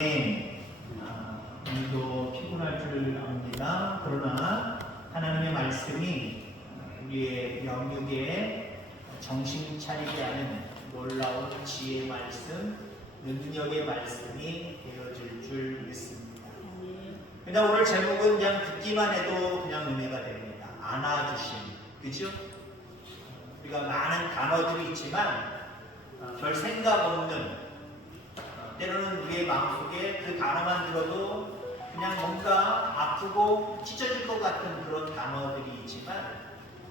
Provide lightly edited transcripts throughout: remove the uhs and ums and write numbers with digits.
오늘도 피곤할 줄 압니다. 그러나 하나님의 말씀이 우리의 영육에 정신 차리게 하는 놀라운 지혜의 말씀, 능력의 말씀이 되어질 줄 믿습니다. 그러니까 오늘 제목은 그냥 듣기만 해도 그냥 은혜가 됩니다. 안아주심, 그죠? 우리가 많은 단어들이 있지만 별 생각 없는, 때로는 우리의 마음속에 그 단어만 들어도 그냥 뭔가 아프고 찢어질 것 같은 그런 단어들이 있지만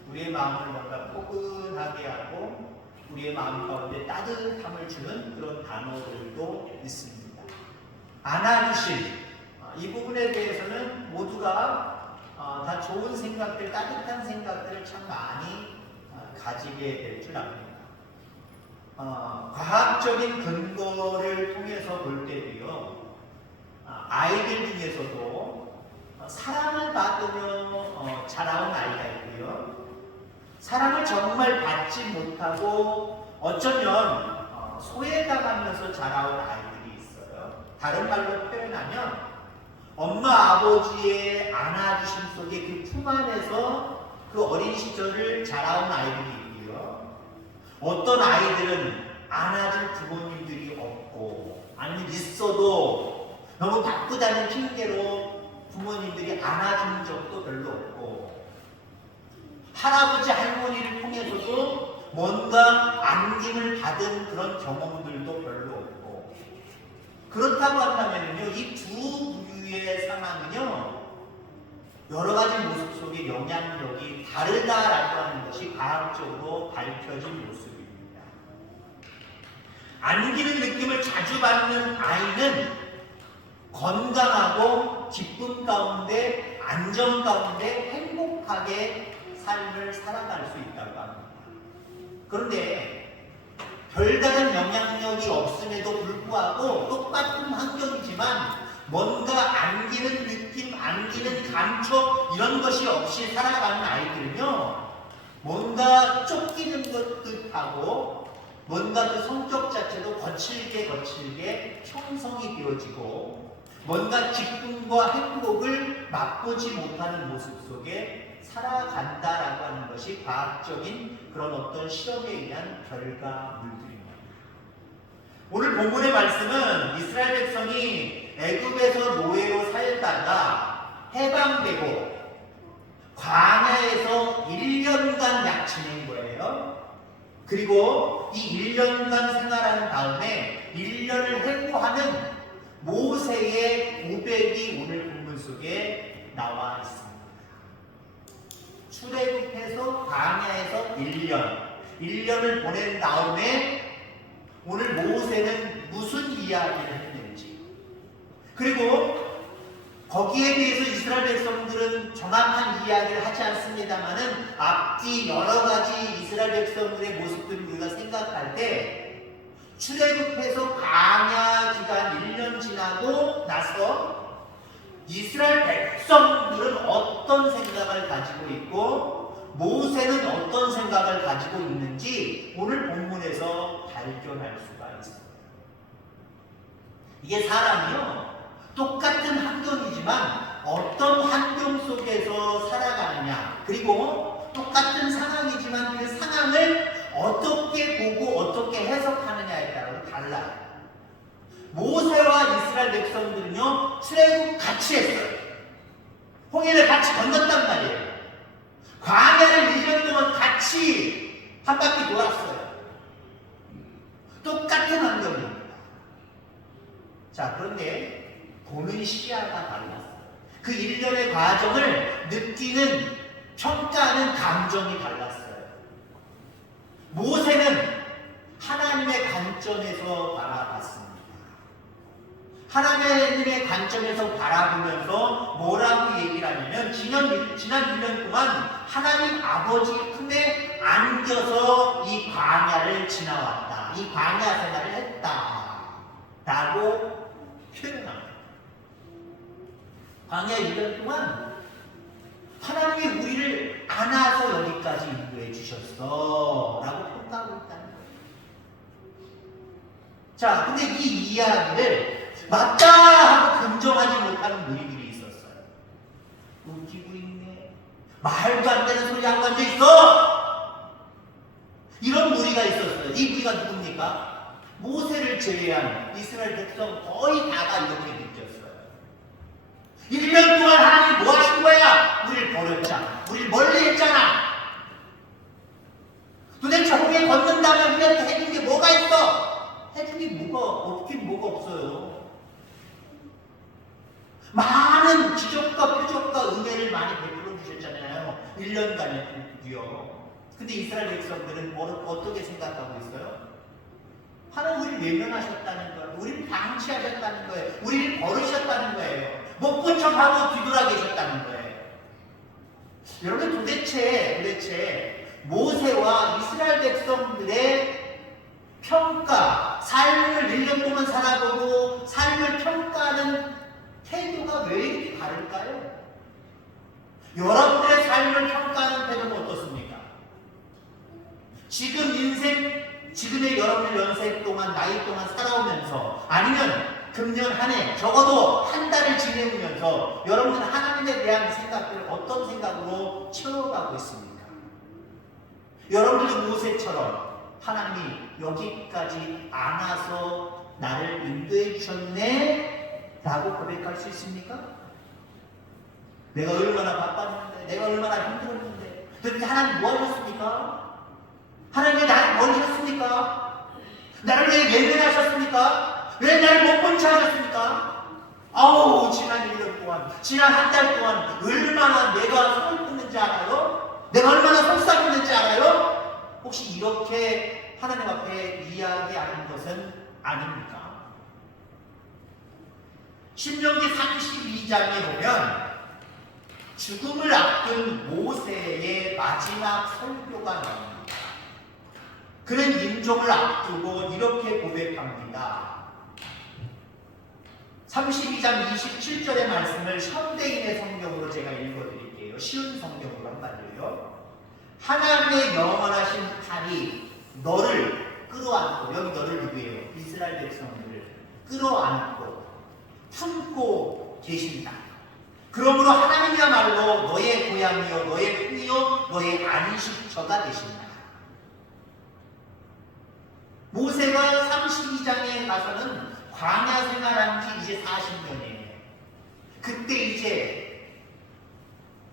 우리의 마음을 뭔가 포근하게 하고 우리의 마음 가운데 따뜻함을 주는 그런 단어들도 있습니다. 안아주심, 이 부분에 대해서는 모두가 다 좋은 생각들, 따뜻한 생각들을 참 많이 가지게 될 줄 압니다. 과학적인 근거를 통해서 볼 때도요, 아이들 중에서도 사랑을 받으며 자라온 아이가 있고요, 사랑을 정말 받지 못하고 어쩌면 소외당하면서 자라온 아이들이 있어요. 다른 말로 표현하면 엄마 아버지의 안아주심 속에 그 품 안에서 그 어린 시절을 자라온 아이들이 있고요, 어떤 아이들은 안아줄 부모님들이 없고 아니면 있어도 너무 바쁘다는 핑계로 부모님들이 안아준 적도 별로 없고, 할아버지 할머니를 통해서도 뭔가 안김을 받은 그런 경험들도 별로 없고, 그렇다고 한다면요, 이 두 부류의 상황은요 여러 가지 모습 속에 영향력이 다르다라고 하는 것이 과학적으로 밝혀진 모습입니다. 안기는 느낌을 자주 받는 아이는 건강하고 기쁨 가운데, 안정 가운데 행복하게 삶을 살아갈 수 있다고 합니다. 그런데 별다른 영향력이 없음에도 불구하고 똑같은 환경이지만 뭔가 안기는 느낌, 안기는 감촉 이런 것이 없이 살아가는 아이들은요, 뭔가 쫓기는 것 듯하고 뭔가 그 성격 자체도 거칠게 형성이 되어지고 뭔가 기쁨과 행복을 맛보지 못하는 모습 속에 살아간다라고 하는 것이 과학적인 그런 어떤 실험에 의한 결과물들입니다. 오늘 본문의 말씀은 이스라엘 백성이 애굽에서 노예로 살다가 해방되고 광야에서 1년간 약 지낸 거예요. 그리고 이 1년간 생활한 다음에 1년을 회고하는 모세의 고백이 오늘 본문 속에 나와 있습니다. 출애굽해서 광야에서 1년을 보낸 다음에 오늘 모세는 무슨 이야기를 했는지, 그리고 거기에 대해서 이스라엘 백성들은 정확한 이야기를 하지 않습니다만은 앞뒤 여러 가지 이스라엘 백성들의 모습들을 우리가 생각할 때 출애굽해서 광야 기간 1년 지나고 나서 이스라엘 백성들은 어떤 생각을 가지고 있고 모세는 어떤 생각을 가지고 있는지 오늘 본문에서 발견할 수가 있습니다. 이게 사람이요, 똑같은 환경이지만 어떤 환경 속에서 살아가느냐, 그리고 똑같은 상황이지만 그 상황을 어떻게 보고 어떻게 해석하느냐에 따라 달라요. 모세와 이스라엘 백성들은요, 출애굽 같이 했어요. 홍해를 같이 건넜단 말이에요. 광야를 1년 동안 같이 한 바퀴 돌았어요. 똑같은 환경입니다. 자, 그런데 보는 시야가 달랐어요. 그 1년의 과정을 느끼는, 평가하는 감정이 달랐어요. 모세는 하나님의 관점에서 바라봤습니다. 하나님의 관점에서 바라보면서 뭐라고 얘기를 하냐면, 지난 1년 동안 하나님 아버지 품에 안겨서 이 광야를 지나왔다, 이 광야 생활을 했다 라고 표현합니다. 광야 1년 동안 하나님이 우리를 안아서 여기까지 인도해 주셨어 라고 평가하고 있다는 거예요. 자, 근데 이 이야기를 맞다 하고 긍정하지 못하는 무리들이 있었어요. 웃기고 있네. 말도 안 되는 소리 하고 앉아 있어. 이런 무리가 있었어요. 이 무리가 누굽니까? 모세를 제외한 이스라엘 백성 거의 다가 이렇게 느꼈어요. 1년 동안 하나님 뭐 하신 거야? 우리를 버렸잖아. 우리를 멀리 했잖아. 도대체 홍해 걷는 다음에 우리한테 해준 게 뭐가 있어? 해준 게 뭐가 없긴 뭐가 없어요. 많은 기적과 표적과 은혜를 많이 베풀어 주셨잖아요. 1년간이요. 근데 이스라엘 백성들은 어떻게 생각하고 있어요? 하나님 우리를 외면하셨다는 거예요. 우리를 방치하셨다는 거예요. 우리를 버리셨다는 거예요. 못 본 척하고 뒤돌아 계셨다는 거예요. 여러분 도대체 모세와 이스라엘 백성들의 평가, 삶을 1년 동안 살아보고 삶을 평가하는 태도가 왜 이렇게 다를까요? 여러분들의 삶을 평가하는 태도는 어떻습니까? 지금 인생, 지금의 여러분의 연세 동안, 나이 동안 살아오면서 아니면 금년 한 해, 적어도 한 달을 지내면서 여러분은 하나님에 대한 생각들을 어떤 생각으로 채워가고 있습니까? 여러분들도 모세처럼 하나님이 여기까지 안아서 나를 인도해 주셨네 라고 고백할 수 있습니까? 내가 얼마나 바빴는데, 내가 얼마나 힘들었는데 도대체 하나님 뭐 하셨습니까? 하나님 왜 나를 버리셨습니까? 나를 왜 외면하셨습니까? 왜 나를 못 본 척 하셨습니까? 아우, 지난 1년 동안, 지난 한 달 동안 얼마나 내가 슬펐는지 알아요? 내가 얼마나 속상했는지 알아요? 혹시 이렇게 하나님 앞에 이야기하는 것은 아닙니까? 신명기 32장에 보면 죽음을 앞둔 모세의 마지막 설교가 나옵니다. 그는 민족을 앞두고 이렇게 고백합니다. 32장 27절의 말씀을 현대인의 성경으로 제가 읽어드릴게요. 쉬운 성경으로 한마디로요. 하나님의 영원하신 팔이 너를 끌어안고, 여기 너를 누구예요? 이스라엘 백성들을 끌어안고 품고 계신다. 그러므로 하나님이야말로 너의 고향이요, 너의 품이요, 너의 안식처가 되신다. 모세가 32장에 가서는 광야 생활한 지 이제 40년이에요. 그때 이제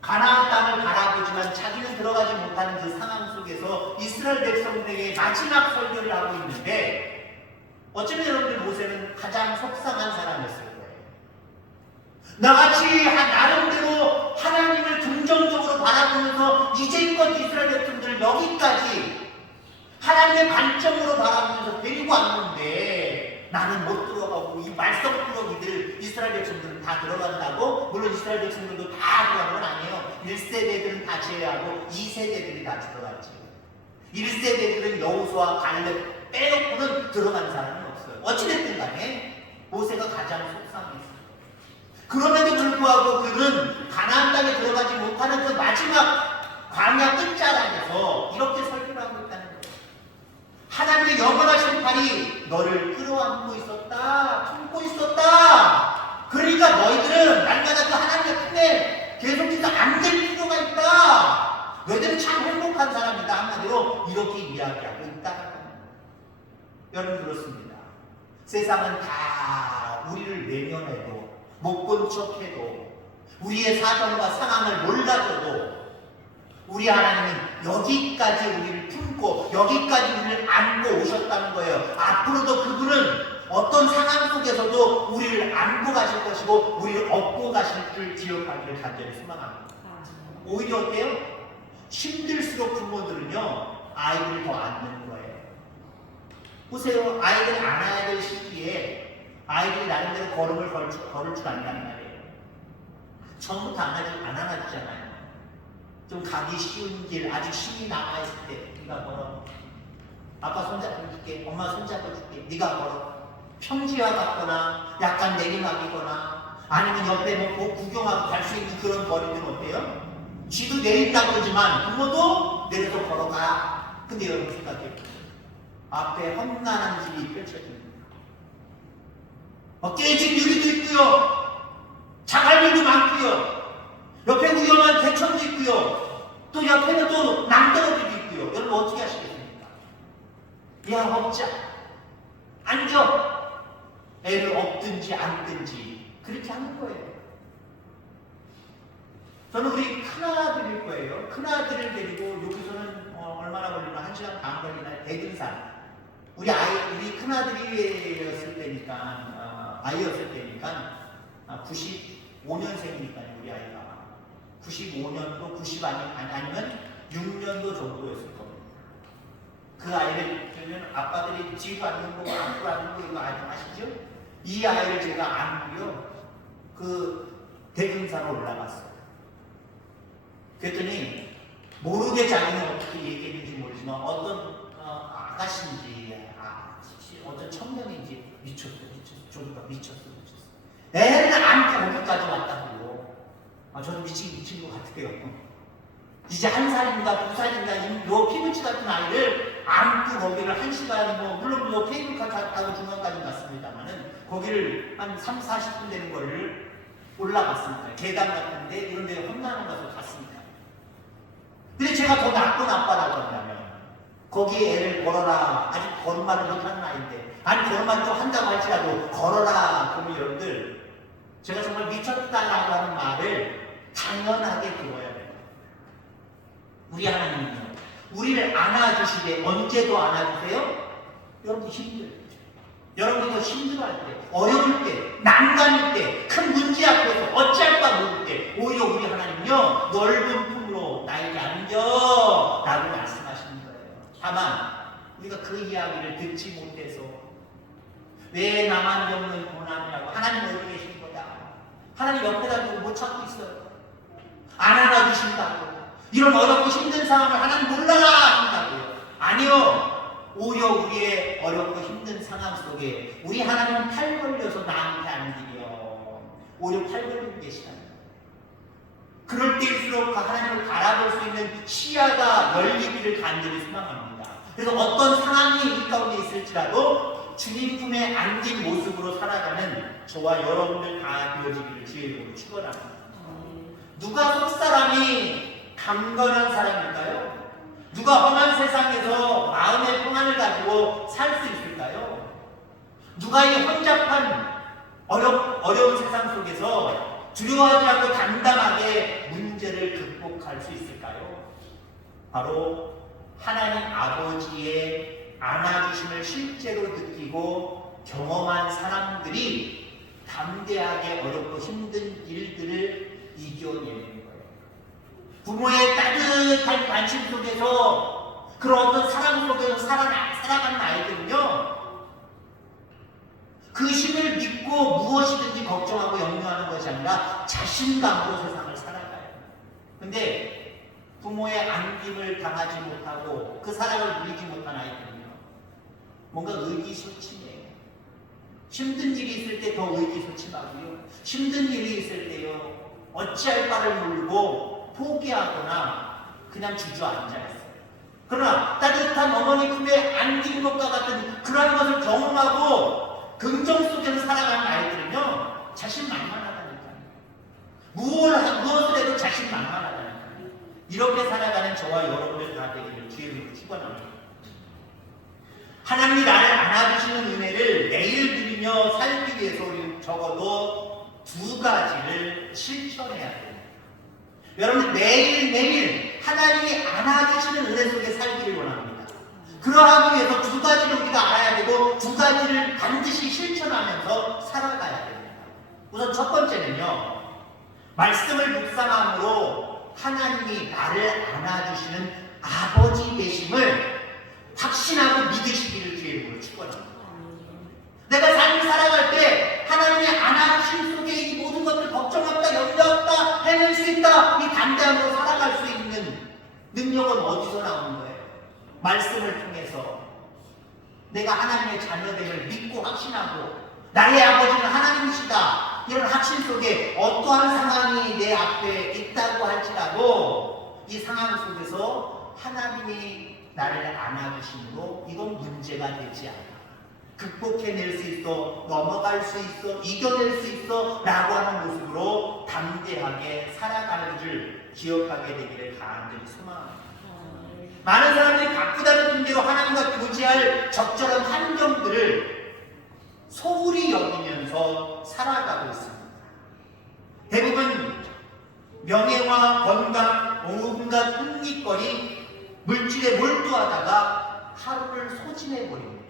가나안 땅을 바라보지만 자기는 들어가지 못하는 그 상황 속에서 이스라엘 백성들에게 마지막 설교를 하고 있는데 어쩌면 여러분들 모세는 가장 속상한 사람이었을 거예요. 나같이 나름대로 하나님을 긍정적으로 바라보면서 이제껏 이스라엘 백성들을 여기까지 하나님의 관점으로 바라보면서 데리고 왔는데 나는 못 들어가고 이 말썽꾸러기들 이스라엘 백성들은 다 들어간다고? 물론 이스라엘 백성들도 다 들어간 건 아니에요. 1세대들은 다 제외하고 2세대들이 다 들어갔죠. 1세대들은 여호수아 갈렙 빼놓고는 들어간 사람은 없어요. 어찌됐든 간에 모세가 가장 속상했어요. 그럼에도 불구하고 그는 가나안 땅에 들어가지 못하는 그 마지막 광야 끝자락에서 이렇게 설교를 하고 있다는 거예요. 하나님의 영원하신 팔이 너를 끌어안고 있었다, 품고 있었다. 그러니까 너희들은 날마다 그 하나님의 품에 계속해서 안길 필요가 있다. 너희들은 참 행복한 사람이다. 한마디로 이렇게 이야기하고 있다. 여러분 그렇습니다. 세상은 다 우리를 외면해도 못 본 척해도 우리의 사정과 상황을 몰라줘도 우리 하나님은 여기까지 우리를 품고 여기까지 우리를 안고 오셨다는 거예요. 앞으로도 그분은 어떤 상황 속에서도 우리를 안고 가실 것이고 우리를 업고 가실 줄 기억하기를 간절히 소망합니다. 오히려 어때요? 힘들수록 부모들은요 아이들을 더 안는 거예요. 보세요. 아이들 안아야 될 시기에 아이들이 나름대로 걸음을 걸을 줄 안다는 말이에요. 처음부터 안 안아주잖아요. 좀 가기 쉬운 길, 아직 힘이 남아있을 때 네가 걸어. 아빠 손잡고 줄게, 엄마 손잡고 줄게, 네가 걸어. 평지와 같거나 약간 내리막이거나 아니면 옆에 뭐 구경하고 갈 수 있는 그런 거리는 어때요? 쥐도 내린다고 그러지만 부모도 내려서 걸어가. 근데 여러분 생각해요. 앞에 험난한 길이 펼쳐집니다. 깨진 유리도 있고요. 자갈물도 많고요. 옆에 위험한 대천도 있고요. 또 옆에는 또 남떨어지도 있고요. 여러분 어떻게 하시겠습니까? 야, 먹자. 앉아. 애를 업든지 앉든지 그렇게 하는 거예요. 저는 우리 큰아들일 거예요. 큰아들을 데리고 여기서는 얼마나 걸리나? 1시간 반 걸리나? 대근산. 우리 큰아들이었을 때니까, 아이였을 때니까, 95년생이니까요, 우리 아이가. 95년도, 90 아니면 6년도 정도였을 겁니다. 그 아이를 보면 아빠들이 뒤도 안 보고 안고 안 보고 이거 아시죠? 이 아이를 제가 안고요, 그 대근산으로 올라갔어요. 그랬더니 모르게 자기는 어떻게 얘기했는지 모르지만 어떤 아가씨인지 어떤 청년인지 미쳤어. 애를 안고 거기까지 왔다고요. 저도 미친 것 같아요. 이제 1살인가 2살인가 요 피부치 같은 아이를 안고 거기를 1시간 물론 케이블카 타고 중간까지 갔습니다만은 거기를 한 3, 40분 되는 거를 올라갔습니다. 계단 같은데 이런 데 험난한 곳을 갔습니다. 근데 제가 더 나쁜 아빠라고 한다면 거기 애를 걸어라. 아직 걸음마를 못하는 아이인데 아니 걸음마 좀 한다고 할지라도 걸어라. 그러면 여러분들 제가 정말 미쳤다라고 하는 말을 당연하게 들어야 돼요. 우리 하나님은요, 우리를 안아주시되 언제도 안아주세요? 여러분들 힘들 때, 여러분들도 힘들어할 때, 어려울 때, 난감할 때, 큰 문제 앞에서 어찌할까 모를 때 오히려 우리 하나님은요 넓은 품으로 나에게 앉아 라고 말씀하시는 거예요. 다만 우리가 그 이야기를 듣지 못해서 왜 나만 겪는 고난이라고 하나님 어디 계신 거야? 하나님 옆에다 두고 못 찾고 있어요. 안 안아주신다고. 이런 어렵고 힘든 상황을 하나님 몰라라 한다고요. 아니요. 오히려 우리의 어렵고 힘든 상황 속에 우리 하나님은 팔 벌려서 나한테 안기려. 오히려 팔 벌리고 계시다는 거예요. 그럴 때일수록 하나님을 바라볼 수 있는 시야가 열리기를 간절히 소망합니다. 그래서 어떤 상황이 이 가운데 있을지라도 주님 품에 안긴 모습으로 살아가는 저와 여러분들 다 되어지기를 주의 이름으로 축원합니다. 누가 속사람이 강건한 사람일까요? 누가 험한 세상에서 마음의 평안을 가지고 살 수 있을까요? 누가 이 혼잡한 어려운 세상 속에서 두려워하지 않고 담담하게 문제를 극복할 수 있을까요? 바로 하나님 아버지의 안아주심을 실제로 느끼고 경험한 사람들이 담대하게 어렵고 힘든 일들을 이겨내는 거예요. 부모의 따뜻한 관심 속에서 그런 어떤 사랑 속에서 살아가는 아이들은요, 그 힘을 믿고 무엇이든지 걱정하고 염려하는 것이 아니라 자신감으로 세상을 살아가요. 근데 부모의 안김을 당하지 못하고 그 사랑을 누리지 못한 아이들은요, 뭔가 의기소침해요. 힘든 일이 있을 때 더 의기소침하고요, 힘든 일이 있을 때요 어찌할 바를 모르고 포기하거나 그냥 주저앉아 있어요. 그러나 따뜻한 어머니 품에 안긴 것과 같은 그러한 것을 경험하고 긍정 속에서 살아가는 아이들은요 자신만만하다니까요. 무엇을 해도 자신만만하다니까요. 이렇게 살아가는 저와 여러분들 다 되기를 주의로 축원합니다. 하나님이 나를 안아주시는 은혜를 매일 누리며 살기 위해서 우리는 적어도 2가지를 실천해야 됩니다. 여러분 매일매일 하나님이 안아주시는 은혜 속에 살기를 원합니다. 그러하기 위해서 2가지를 우리가 알아야 되고 2가지를 반드시 실천하면서 살아가야 됩니다. 우선 첫 번째는요, 말씀을 묵상함으로 하나님이 나를 안아주시는 아버지 되심을 확신하고 믿으시기를 주의 이름으로 축원합니다. 내가 삶을 살아갈 때 하나님의 안아주심 속에 이 모든 것들 걱정 없다, 염려 없다, 해낼 수 있다, 이 담대함으로 살아갈 수 있는 능력은 어디서 나오는 거예요? 말씀을 통해서 내가 하나님의 자녀됨을 믿고 확신하고 나의 아버지는 하나님이시다, 이런 확신 속에 어떠한 상황이 내 앞에 있다고 할지라도 이 상황 속에서 하나님이 나를 안아주심으로 이건 문제가 되지 않아. 극복해낼 수 있어, 넘어갈 수 있어, 이겨낼 수 있어 라고 하는 모습으로 담대하게 살아가는줄 기억하게 되기를 간절히 소망합니다. 많은 사람들이 바쁘다는 핑계로 하나님과 교제할 적절한 환경들을 소홀히 여기면서 살아가고 있습니다. 대부분 명예와 건강, 온갖 흥미거리, 물질에 몰두하다가 하루를 소진해버립니다.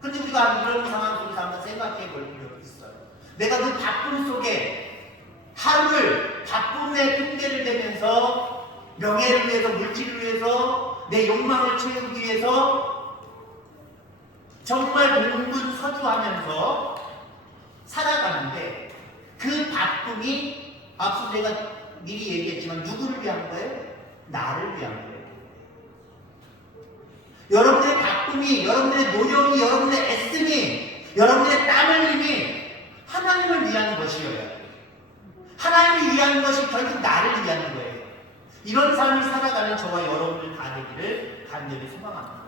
그런데 우리가 이런 상황 속에서 한번 생각해 볼 필요가 있어요. 내가 그 바쁨 속에 하루를 바쁨의 핑계를 대면서 명예를 위해서, 물질을 위해서, 내 욕망을 채우기 위해서 정말 공분서주하면서 살아가는데 그 바쁨이 앞서 제가 미리 얘기했지만 누구를 위한 거예요? 나를 위한 거예요. 여러분들의 바쁨이, 여러분들의 노력이, 여러분들의 애씀이, 여러분들의 땀 흘림이 하나님을 위한 것이어야 돼요. 하나님을 위한 것이 결국 나를 위한 거예요. 이런 삶을 살아가는 저와 여러분들 다 되기를 간절히 소망합니다.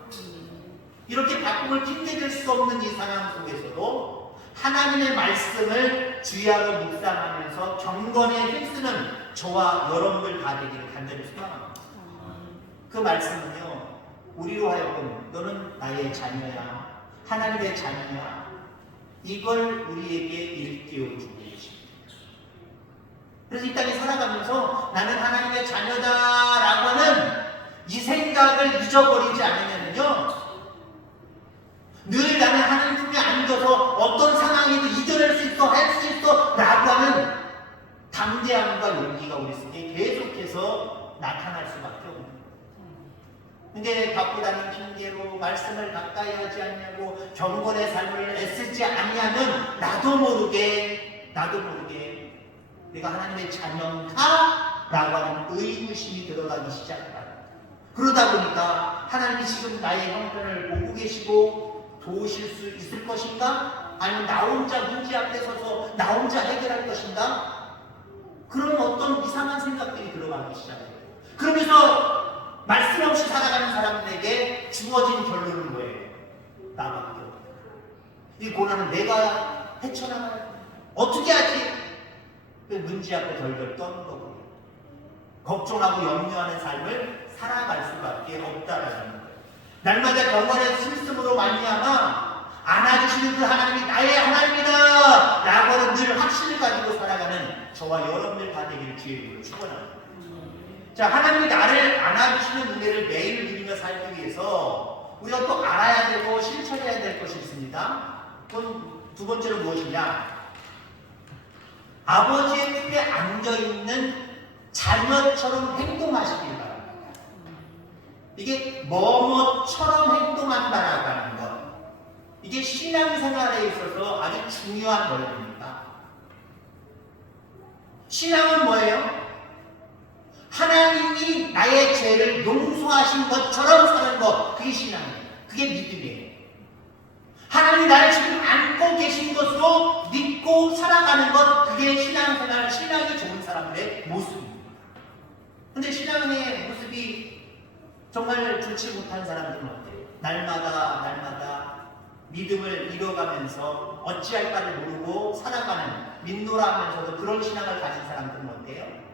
이렇게 바쁨을 핑계댈 수 없는 이 상황 속에서도 하나님의 말씀을 주야로 묵상하면서 경건에 힘쓰는 저와 여러분들 다 되기를 간절히 소망합니다. 그 말씀은요, 우리로 하여금 너는 나의 자녀야, 하나님의 자녀야, 이걸 우리에게 일깨워주고 계십니다. 그래서 이 땅에 살아가면서 나는 하나님의 자녀다라고 하는 이 생각을 잊어버리지 않으면요, 늘 나는 하나님 품에 안겨서 어떤 상황에도 이겨낼 수 있어, 할 수 있어 라고 하는 담대함과 용기가 우리 속에 계속해서 나타날 수밖에 없는 거예요. 근데 바쁘다는 핑계로 말씀을 가까이 하지 않냐고 경건의 삶을 애쓰지 않냐면 나도 모르게 내가 하나님의 자녀인가? 라고 하는 의구심이 들어가기 시작합니다. 그러다 보니까 하나님이 지금 나의 형편을 보고 계시고 도우실 수 있을 것인가? 아니면 나 혼자 문제 앞에 서서 나 혼자 해결할 것인가? 그런 어떤 이상한 생각들이 들어가기 시작해요. 그러면서 말씀 없이 살아가는 사람들에게 주어진 결론은 뭐예요? 나밖에 없다. 이 고난은 내가 헤쳐나가야 어떻게 하지? 문제 앞에 덜덜 떠는 거고 걱정하고 염려하는 삶을 살아갈 수밖에 없다라는 거예요. 날마다 경건의 심씀으로 말미암아 안아주시는 그 하나님이 나의 하나님이다 라고 하는 늘 확신을 가지고 살아가는 저와 여러분들 다 되기를 주의 이름으로 축원합니다. 자, 하나님이 나를 안아주시는 은혜를 매일 누리며 살기 위해서 우리가 또 알아야 되고 실천해야 될 것이 있습니다. 그건 두 번째로 무엇이냐? 아버지의 품에 안겨있는 자녀처럼 행동하시길 바랍니다. 이게 뭐뭐처럼 행동한다라고 하는 것, 이게 신앙생활에 있어서 아주 중요한 원리입니다. 신앙은 뭐예요? 하나님이 나의 죄를 용서하신 것처럼 사는 것, 그게 신앙이에요. 그게 믿음이에요. 하나님이 나를 지금 안고 계신 것으로 믿고 살아가는 것, 그게 신앙생활, 신앙이 좋은 사람들의 모습입니다. 근데 신앙의 모습이 정말 좋지 못한 사람들은 어때요? 날마다 믿음을 잃어가면서 어찌할까를 모르고 살아가는, 믿노라 하면서도 그런 신앙을 가진 사람들은 어때요?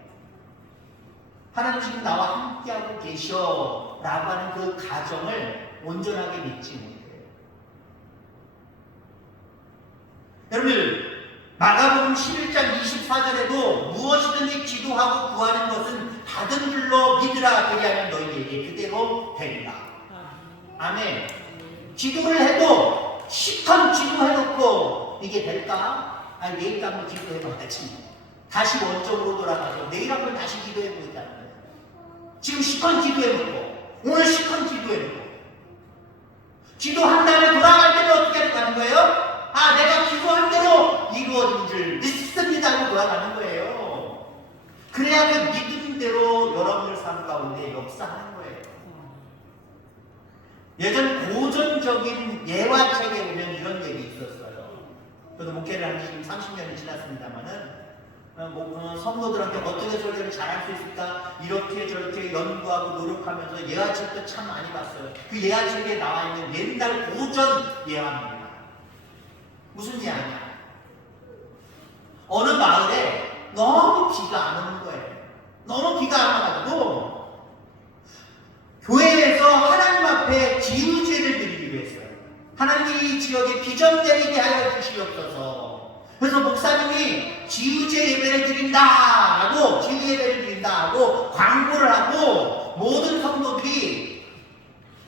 하나님 지금 나와 함께하고 계셔 라고 하는 그 가정을 온전하게 믿지 못해요. 여러분, 마가복음 11장 24절에도 무엇이든지 기도하고 구하는 것은 받은 줄로 믿으라, 그리하면 너희에게 그대로 되리라. 아멘. 기도를 해도 시컨 기도해놓고 이게 될까? 아니, 내일 한번 기도해봐야지. 다시 원점으로 돌아가서 내일 한번 다시 기도해보겠다는 거예요. 지금 시컨 기도해놓고 오늘 시컨 기도해놓고 기도한 다음에 돌아갈 때는 어떻게 하는 거예요? 아, 내가 기도한 대로 이루어진 줄 믿습니다 하고 돌아가는 거예요. 그래야 그 믿음대로 여러분들 삶 가운데 역사하는 거예요. 예전 고전적인 예화책에 보면 이런 얘기 있었어요. 저도 목회를 한 지 30년이 지났습니다만은 성도들한테 어떻게 설교를 잘할 수 있을까 이렇게 저렇게 연구하고 노력하면서 예화책도 참 많이 봤어요. 그 예화책에 나와 있는 옛날 고전 예화입니다. 무슨 예화냐? 어느 마을에 너무 비가 안 오는 거예요. 너무 비가 안 와가지고 교회에서 하나님 앞에 기우제를 드리기로 했어요. 하나님이 이 지역에 비 좀 내리게 하여 주시옵소서. 그래서 목사님이 기우제 예배를 드린다라고 기우 예배를 드린다고 광고를 하고 모든 성도들이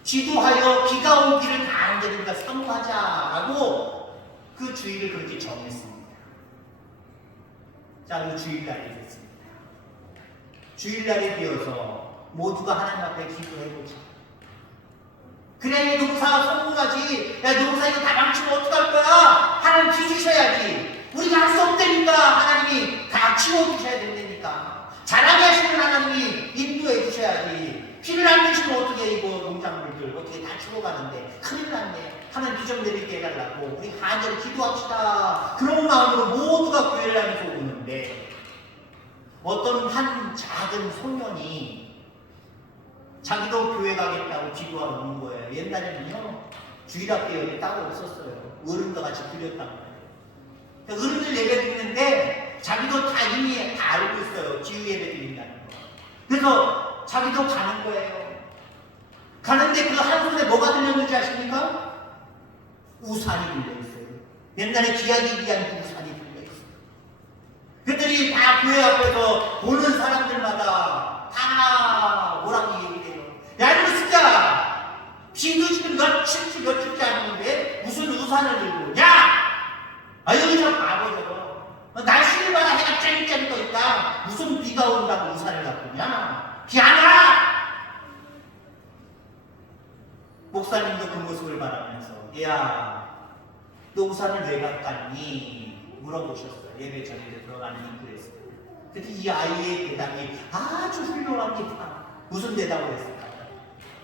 기도하여 비가 오기를 다한데 우리가 사모하자라고 그 주일을 그렇게 정했습니다. 자, 그 주일날이 됐습니다. 주일날에 비어서 모두가 하나님 앞에 기도해보자. 그래, 농사 성공하지. 야, 농사 이거 다 망치면 어떡할 거야? 하나님 비 주셔야지. 우리가 할 수 없다니까 하나님이 다 치워주셔야 된다니까. 잘하게 하시는 하나님이 인도해 주셔야지. 비를 안 주시면 어떻게 이거 농작물들 어떻게 다 죽어가는데 큰일 났네. 하나님 비 좀 내리게 해달라고 우리 간절히 기도합시다. 그런 마음으로 모두가 교회를 하면서 오는데 어떤 한 작은 소년이 자기도 교회 가겠다고 기도하러 오는 거예요. 옛날에는요 주일학교 여기 따로 없었어요. 어른과 같이 드렸단 말이에요. 어른들 예배 드리는데 자기도 다 이미 다 알고 있어요. 기후 예배 드린다는 거. 그래서 자기도 가는 거예요. 가는데 그 한 손에 뭐가 들렸는지 아십니까? 우산이 들려있어요. 옛날에 귀하기 귀한 그 우산이 들려있어요. 그들이 다 교회 앞에서 보는 사람들마다 다 뭐라고 얘기를 해요. 야, 이거 진짜 비도 지금 며칠째 않는데 무슨 우산을 들고 야! 아, 여기 좀 바보죠. 날씨를 봐야 해가 쨍쨍 떠있다. 무슨 비가 온다고 우산을 갖고 있냐? 비 안 와! 목사님도 그 모습을 바라면서 야, 너 우산을 왜 갖고 갔니? 물어보셨어요. 예배 전에 들어가는 인도에서. 그때 이 아이의 대답이 아주 훌륭합니다. 무슨 대답을 했을까?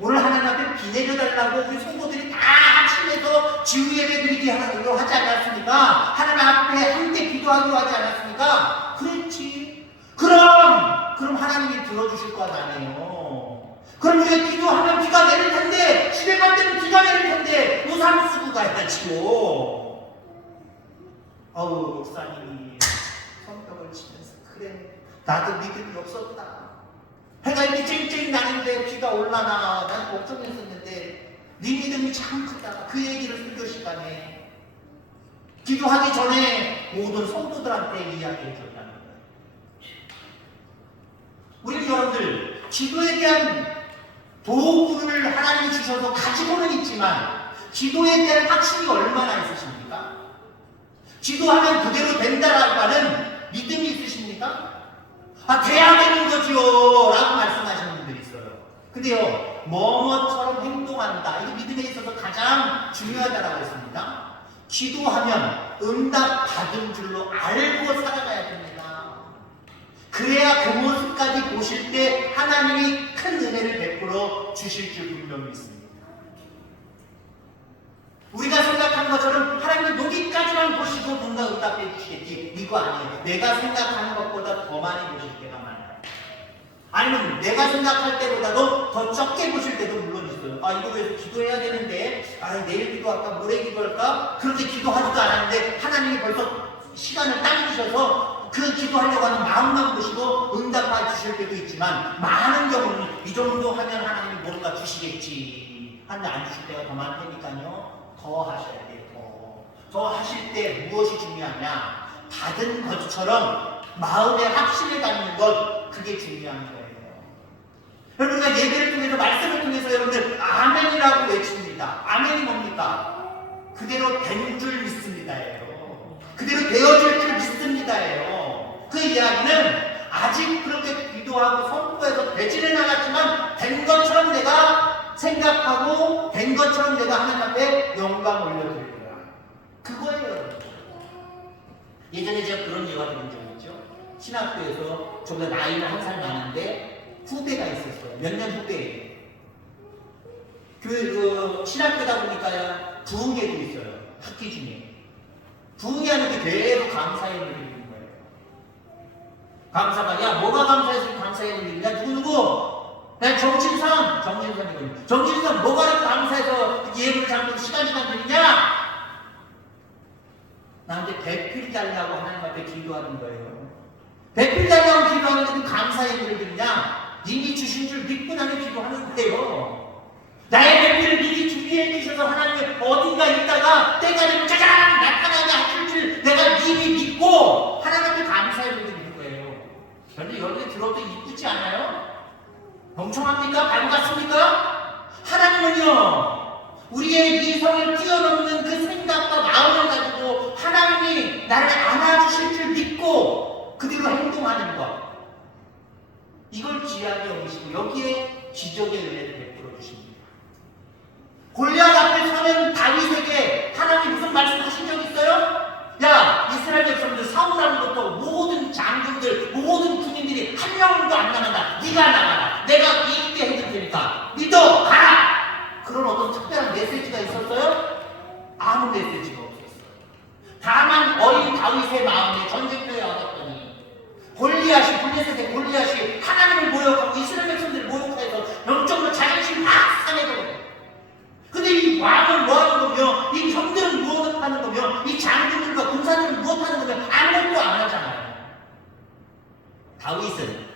오늘 하나님 앞에 비 내려달라고 우리 성도들이 다 합심해서 지우 예배 드리기 하기로 하지 않았습니까? 하나님 앞에 함께 기도하기로 하지 않았습니까? 그랬지. 그럼 하나님이 들어주실 거 아니에요. 그럼 우리가 기도하면 비가 내릴 텐데 집에 갈 때는 비가 내릴 텐데 우산 쓰고 가야지요. 목사님이 성벽을 치면서 그래, 나도 믿음이 없었다. 해가 이렇게 쨍쨍 나는데 비가 올라나 난 걱정했었는데 네 믿음이 참 크다. 그 얘기를 설교 시간에 기도하기 전에 모든 성도들한테 이야기해 줬다는 거예요. 우리 여러분들 기도에 대한 도구를 하나님이 주셔서 가지고는 있지만 기도에 대한 확신이 얼마나 있으십니까? 기도하면 그대로 된다라고 하는 믿음이 있으십니까? 돼야 되는 거죠 라고 말씀하시는 분들이 있어요. 근데요, 뭐뭐처럼 행동한다, 이게 믿음에 있어서 가장 중요하다라고 했습니다. 기도하면 응답 받은 줄로 알고 살아가야 됩니다. 그래야 그 모습까지 보실 때 하나님이 큰 은혜를 베풀어 주실 줄 분명히 믿습니다. 우리가 생각한 것처럼 하나님은 여기까지만 보시고 뭔가 응답해 주시겠지, 이거 아니에요. 내가 생각하는 것보다 더 많이 보실 때가 많아요. 아니면 내가 생각할 때보다도 더 적게 보실 때도 물론 있어요. 이거 왜 기도해야 되는데, 내일 기도할까 모레 기도할까, 그렇게 기도하지도 않았는데 하나님이 벌써 시간을 당기셔서 그 기도하려고 하는 마음만 보시고 응답해 주실 때도 있지만, 많은 경우는 이 정도 하면 하나님이 뭔가 주시겠지 하는데 안 주실 때가 더 많으니까요. 더 하셔야 돼요. 더 하실 때 무엇이 중요하냐? 받은 것처럼 마음의 확신을 갖는 것, 그게 중요한 거예요. 여러분들 예배를 통해서, 말씀을 통해서 여러분들 아멘이라고 외칩니다. 아멘이 뭡니까? 그대로 된 줄 믿습니다예요. 그대로 되어질 줄 믿습니다예요. 그 이야기는 아직 그렇게 기도하고 선포해서 되지는 않았지만 된 것처럼 내가 생각하고 된 것처럼 내가 하나님 앞에 영광 올려드릴 거야. 그거예요. 예전에 제가 그런 예화 들은 적이 있죠. 신학교에서 저보다 나이는 한 살 많은데 후배가 있었어요. 몇 년 후배예요. 신학교다 보니까 부흥회도 있어요. 학기 중에. 부흥회 하는데 계속 강사회를 드리는 거예요. 감사가, 야, 뭐가 감사해서 감사해야 되는 일이냐? 누구누구? 난 정진선이거든요. 정진선, 뭐가 이렇게 감사해서 예물을 잡고 시간 드리냐? 나한테 배필 달라고 하나님 앞에 기도하는 거예요. 배필 달라고 기도하는데 그 감사의 예물을 드리냐? 이미 주신 줄 믿고 나는 기도하는 거예요. 나의 배필을 미리 준비해 주셔서 하나님 어딘가 있다가 때가 되면 짜잔! 나타나게 하실 줄 내가 미리 믿고 하나님 앞에 감사의 예물을 드리는 거예요. 그런데 여기에 들어도 이쁘지 않아요? 멍청합니까? 바보 같습니까? 하나님은요, 우리의 이성을 뛰어넘는 그 생각과 마음을 가지고 하나님이 나를 안아주실 줄 믿고 그대로 행동하는 것, 이걸 귀하게 여기시고 여기에 기적의 은혜를 베풀어 주십니다. 골리앗 앞에 서는 다윗에게 하나님이 무슨 말씀하신 적 있어요? 야, 이스라엘 백성들 사울하는부터 모든 장군들, 모든 군인들이 한 명도 안 나간다. 네가 나가라. 내가 이기게 해줄 테니까 믿어, 가라. 그런 어떤 특별한 메시지가 있었어요? 아무 메시지가 없었어요. 다만 어린 다윗의 마음에 전쟁터에 와갔더니 블레셋의 골리앗이 하나님을 모욕하고 이스라엘 백성들을 모욕해서 영적으로 자존심 막 상해버려요. 근데 이 왕은 뭐하는 거며, 이 경들은 무엇하는 거며, 이 장군들과 군사들은 무엇하는 거며, 아무것도 안 하잖아요. 다윗은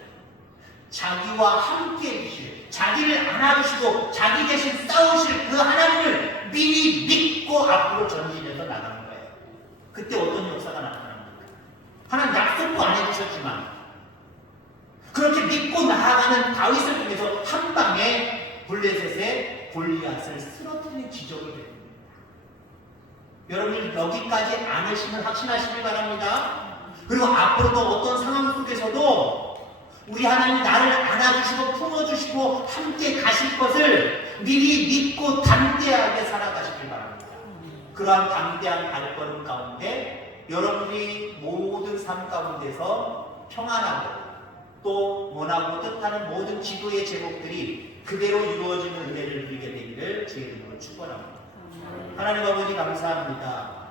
자기와 함께 해주실, 자기를 안아주시고 자기 대신 싸우실 그 하나님을 미리 믿고 앞으로 전진해서 나가는 거예요. 그때 어떤 역사가 나타납니까? 하나님 약속도 안 해주셨지만 그렇게 믿고 나아가는 다윗을 통해서 한 방에 블레셋의 골리앗을 쓰러뜨리는 기적을 베풉니다. 여러분 여기까지 안으시면 확신하시길 바랍니다. 그리고 앞으로도 어떤 상황 속에서도 우리 하나님 나를 안아주시고 품어주시고 함께 가실 것을 미리 믿고 담대하게 살아가시길 바랍니다. 그러한 담대한 발걸음 가운데 여러분이 모든 삶 가운데서 평안하고 또 원하고 뜻하는 모든 기도의 제목들이 그대로 이루어지는 은혜를 누리게 되기를 주의 이름으로 축원합니다. 하나님 아버지 감사합니다.